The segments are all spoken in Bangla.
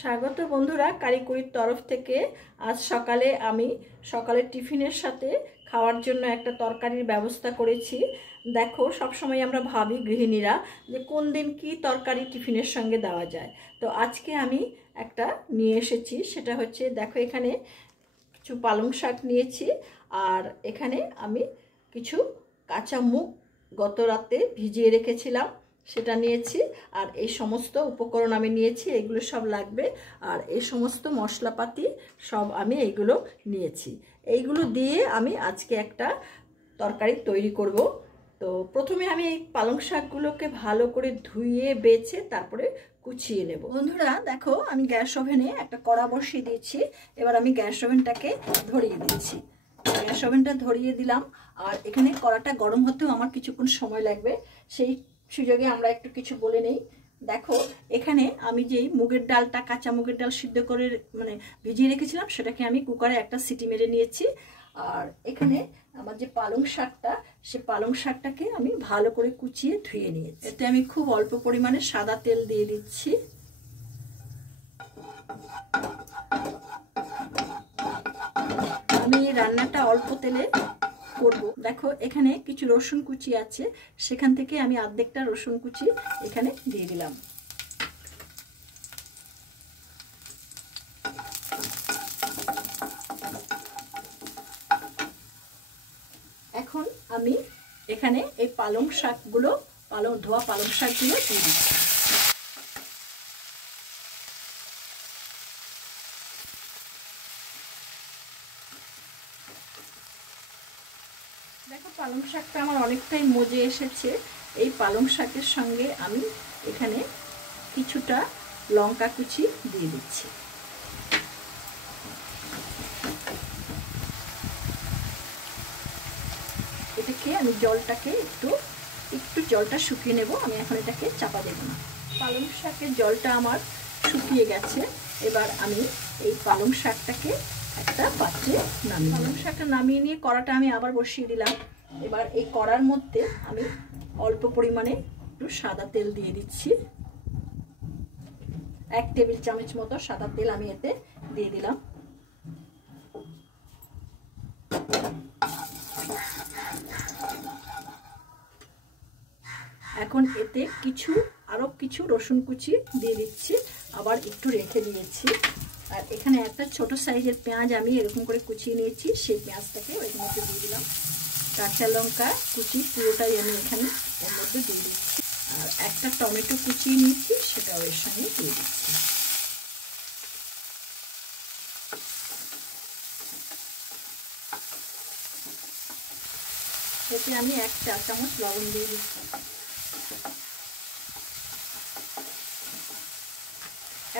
স্বাগত বন্ধুরা, কারিকুরির তরফ থেকে আজ সকালে আমি সকালের টিফিনের সাথে খাওয়ার জন্য একটা তরকারির ব্যবস্থা করেছি। দেখো, সবসময় আমরা ভাবি গৃহিণীরা যে কোন দিন কি তরকারি টিফিনের সঙ্গে দেওয়া যায়। তো আজকে আমি একটা নিয়ে এসেছি, সেটা হচ্ছে দেখো এখানে কিছু পালং শাক নিয়েছি, আর এখানে আমি কিছু কাঁচা মুগ গত রাতে ভিজিয়ে রেখেছিলাম সেটা নিয়েছি, আর এই সমস্ত উপকরণ আমি নিয়েছি, এগুলো সব লাগবে। আর এই সমস্ত মশলাপাতি সব আমি এইগুলো নিয়েছি। এইগুলো দিয়ে আমি আজকে একটা তরকারি তৈরি করব। তো প্রথমে আমি এই পালং শাকগুলোকে ভালো করে ধুয়ে বেছে তারপরে কুচিয়ে নেব। বন্ধুরা দেখো, আমি গ্যাস ওভেনে একটা কড়া বসিয়ে দিয়েছি। এবার আমি গ্যাস ওভেনটাকে ধরিয়ে দিচ্ছি। গ্যাস ওভেনটা ধরিয়ে দিলাম, আর এখানে কড়াটা গরম হতেও আমার কিছুক্ষণ সময় লাগবে। সেই সুযোগে আমরা একটু কিছু বলে নেই। দেখো এখানে আমি যেই মুগের ডালটা, কাঁচা মুগের ডাল সিদ্ধ করে ভিজিয়ে রেখেছিলাম, সেটাকে আমি কুকারে একটা সিটি মেরে নিয়েছি। আর এখানে আমার যে পালং শাকটা, সে পালং শাকটাকে আমি ভালো করে কুচিয়ে ধুয়ে নিয়েছি। এতে আমি খুব অল্প পরিমাণে সাদা তেল দিয়ে দিচ্ছি। আমি রান্নাটা অল্প তেলে করব। দেখো এখানে কিছু রসুন কুচি আছে, সেখান থেকে আমি অর্ধেকটা রসুন কুচি এখানে দিয়ে দিলাম। এখন আমি এখানে এই পালং শাকগুলো, ধোয়া পালং শাকগুলো দিয়ে দিচ্ছি। দেখো পালং শাকটা আমার অনেকটাই মজে এসেছে। এই পালং শাকের সঙ্গে আমি এখানে কিছুটা লঙ্কা কুচি দিয়ে দিচ্ছি। এটাকে আমি জলটাকে একটু জলটা শুকিয়ে নেব। আমি এখন এটাকে চাপা দেব না। পালং শাকের জলটা আমার শুকিয়ে গেছে। এবার আমি এই পালং শাকটাকে একটা পাত্রে নামিয়ে, পালং শাকটা নামিয়ে নিয়ে কড়াটা আমি আবার বসিয়ে দিলাম। এবার এই কড়ার মধ্যে আমি অল্প পরিমাণে একটু সাদা তেল দিয়ে দিচ্ছি। 1 টেবিল চামচ মতো সাদা তেল আমি এতে দিয়ে দিলাম। এখন এতে আরো কিছু রসুন কুচি দিয়ে দিচ্ছি, আবার একটু রেখে দিয়েছি। আর এখানে একটা ছোট সাইজের পেঁয়াজ আমি এরকম করে কুচিয়ে নিয়েছি, সেই পেঁয়াজটাকে এর মধ্যে দিয়ে দিলাম। কাঁচা লঙ্কা কুচি পুরোটাই আমি এখানে এর মধ্যে দিয়ে দিচ্ছি। আর একটা টমেটো কুচিয়ে নিয়েছি, সেটাও এর সঙ্গে দিয়ে দিচ্ছি। এতে আমি 1 চা চামচ লবণ দিয়ে দিচ্ছি।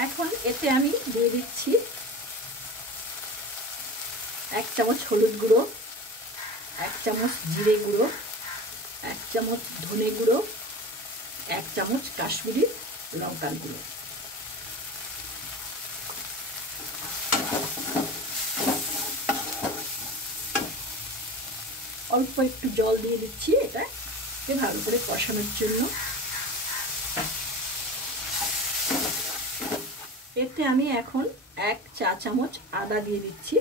এখন এতে আমি দিয়ে দিচ্ছি 1 চামচ হলুদ গুঁড়ো, 1 চামচ জিরে গুঁড়ো, 1 চামচ ধনে গুঁড়ো, 1 চামচ কাশ্মীরি লঙ্কার গুঁড়ো। অল্প একটু জল দিয়ে দিচ্ছি এটাকে ভালো করে কষানোর জন্য। এতে আমি এখন 1 চা চামচ আদা দিয়ে দিচ্ছি,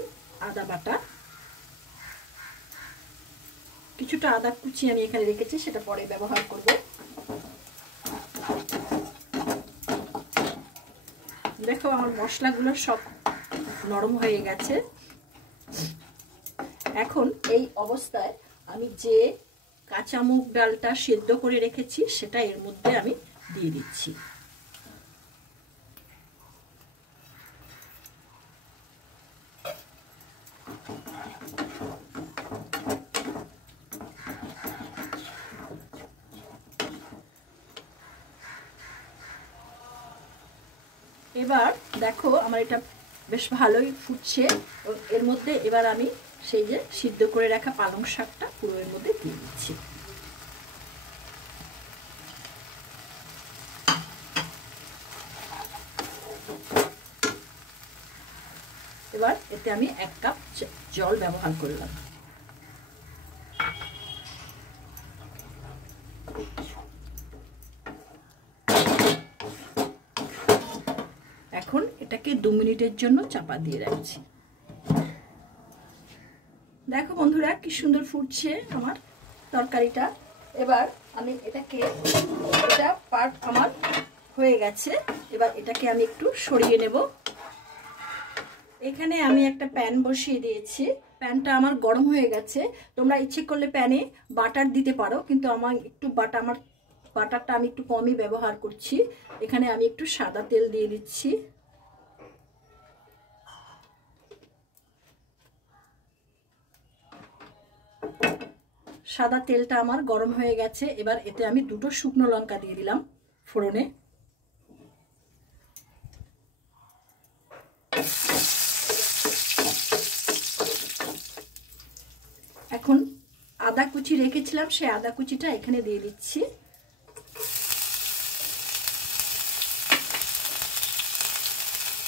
আদা বাটা। কিছুটা আদা কুচি আমি এখানে রেখেছি, সেটা পরে ব্যবহার করব। দেখো আমার মশলাগুলো সব নরম হয়ে গেছে। এখন এই অবস্থায় আমি যে কাঁচা মুগ ডালটা সেদ্ধ করে রেখেছি, সেটা এর মধ্যে আমি দিয়ে দিচ্ছি। এবার দেখো আমার এটা বেশ ভালোই ফুটছে। এর মধ্যে এবার আমি সেই যে সিদ্ধ করে রাখা পালং শাকটা পুরো এর মধ্যে দিয়ে দিচ্ছি। এবার এতে আমি 1 কাপ জল ব্যবহার করলাম। এখন এটাকে 2 মিনিটের জন্য চাপা দিয়ে রাখছি। দেখো বন্ধুরা কি সুন্দর ফুটছে আমার তরকারিটা। এবার আমি এটা পার্ট আমার হয়ে গেছে। এবার এটাকে আমি একটু সরিয়ে নেব। এখানে আমি একটা প্যান বসিয়ে দিয়েছি। প্যানটা আমার গরম হয়ে গেছে। তোমরা ইচ্ছে করলে প্যানে বাটার দিতে পারো, কিন্তু আমার একটু বাটারটা আমি একটু কমই ব্যবহার করছি। এখানে আমি একটু সাদা তেল দিয়ে দিচ্ছি। সাদা তেলটা আমার গরম হয়ে গেছে। এবার এতে আমি 2টো শুকনো লঙ্কা দিয়ে দিলাম ফোড়নে। এখন আদা কুচি রেখেছিলাম, সেই আদা কুচিটা এখানে দিয়ে দিচ্ছি।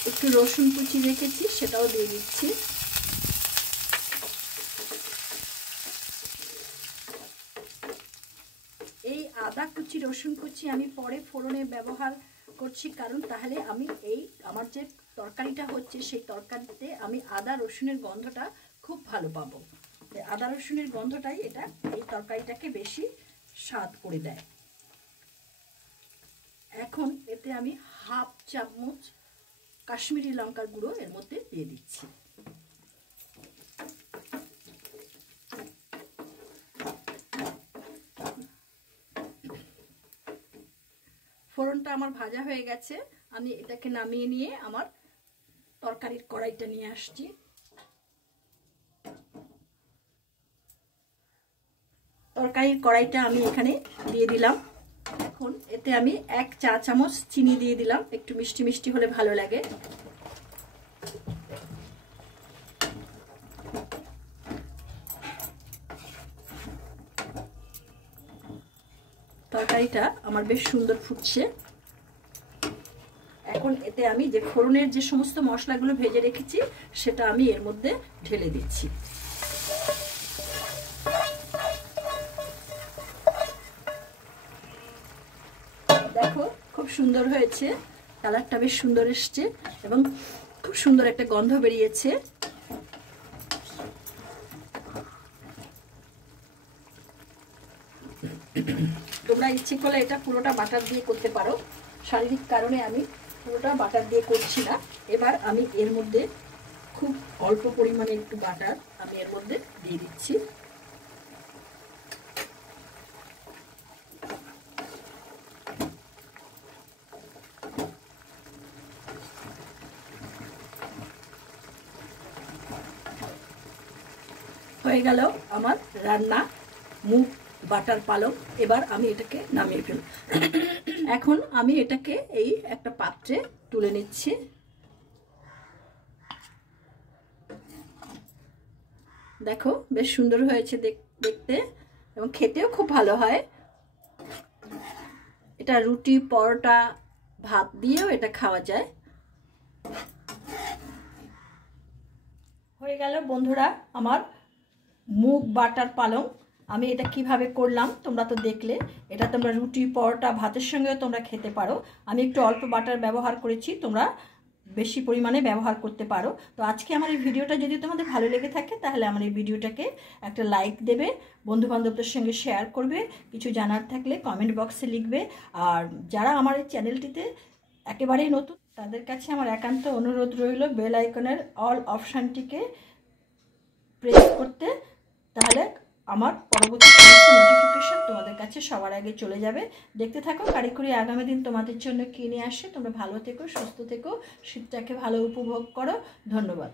একটু রসুন কুচি রেখেছি, সেটাও দিয়ে দিচ্ছি। এই আদা কুচি রসুন কুচি আমি পরে ফোড়নে ব্যবহার করছি, কারণ তাহলে আমি আমার যে তরকারিটা হচ্ছে সেই তরকারিতে আমি আদা রসুনের গন্ধটা খুব ভালো পাবো। আদা রসুনের গন্ধটাই এই তরকারিটাকে বেশি স্বাদ করে দেয়। এখন এতে আমি 1/2 চামচ কাশ্মীরি লঙ্কার গুঁড়ো এর মধ্যে দিয়ে দিচ্ছি। ফোড়নটা আমার ভাজা হয়ে গেছে। আমি এটাকে নামিয়ে নিয়ে আমার তরকারির কড়াইটা নিয়ে আসছি। তরকারির কড়াইটা আমি এখানে দিয়ে দিলাম। এখন এতে আমি 1 চা চামচ চিনি দিয়ে দিলাম, একটু মিষ্টি মিষ্টি হলে ভালো লাগে। তরকারিটা আমার বেশ সুন্দর ফুটছে। এখন এতে আমি যে ফোড়নের যে সমস্ত মশলাগুলো ভেজে রেখেছি সেটা আমি এর মধ্যে ঢেলে দিচ্ছি। দেখো খুব সুন্দর হয়েছে, কালারটা বেশ সুন্দর এসছে এবং খুব সুন্দর একটা গন্ধ বেরিয়েছে। তোমরা ইচ্ছে করলে এটা পুরোটা বাটার দিয়ে করতে পারো, শারীরিক কারণে আমি পুরোটা বাটার দিয়ে করছি না। এবার আমি এর মধ্যে খুব অল্প পরিমাণে একটু বাটার আমি এর মধ্যে দিয়ে দিচ্ছি। হয়ে গেল আমার রান্না মুগ বাটার পালং। এবার আমি এটাকে নামিয়ে ফেলব। এখন আমি এটাকে এই একটা পাত্রে তুলে নিচ্ছি। দেখো বেশ সুন্দর হয়েছে দেখতে এবং খেতেও খুব ভালো হয়। এটা রুটি পরোটা ভাত দিয়েও এটা খাওয়া যায়। হয়ে গেল বন্ধুরা আমার মুগ বাটার পালং। আমি এটা কিভাবে করলাম তোমরা তো দেখলে। এটা তোমরা রুটি পরোটা ভাতের সঙ্গেও তোমরা খেতে পারো। আমি একটু অল্প বাটার ব্যবহার করেছি, তোমরা বেশি পরিমাণে ব্যবহার করতে পারো। তো আজকে আমার এই ভিডিওটা যদি তোমাদের ভালো লেগে থাকে তাহলে আমার এই ভিডিওটাকে একটা লাইক দেবে, বন্ধুবান্ধবদের সঙ্গে শেয়ার করবে, কিছু জানার থাকলে কমেন্ট বক্সে লিখবে। আর যারা আমার এই চ্যানেলটিতে একেবারেই নতুন তাদের কাছে আমার একান্ত অনুরোধ রইল বেল আইকনের অল অপশানটিকে প্রেস করতে, তাহলে আমার পরবর্তী সমস্ত নোটিফিকেশন তোমাদের কাছে সবার আগে চলে যাবে। দেখতে থাকো কারিকুরি আগামী দিন তোমাদের জন্য কি নিয়ে আসে। তোমরা ভালো থেকো, সুস্থ থেকো, শীতটাকে ভালো উপভোগ করো। ধন্যবাদ।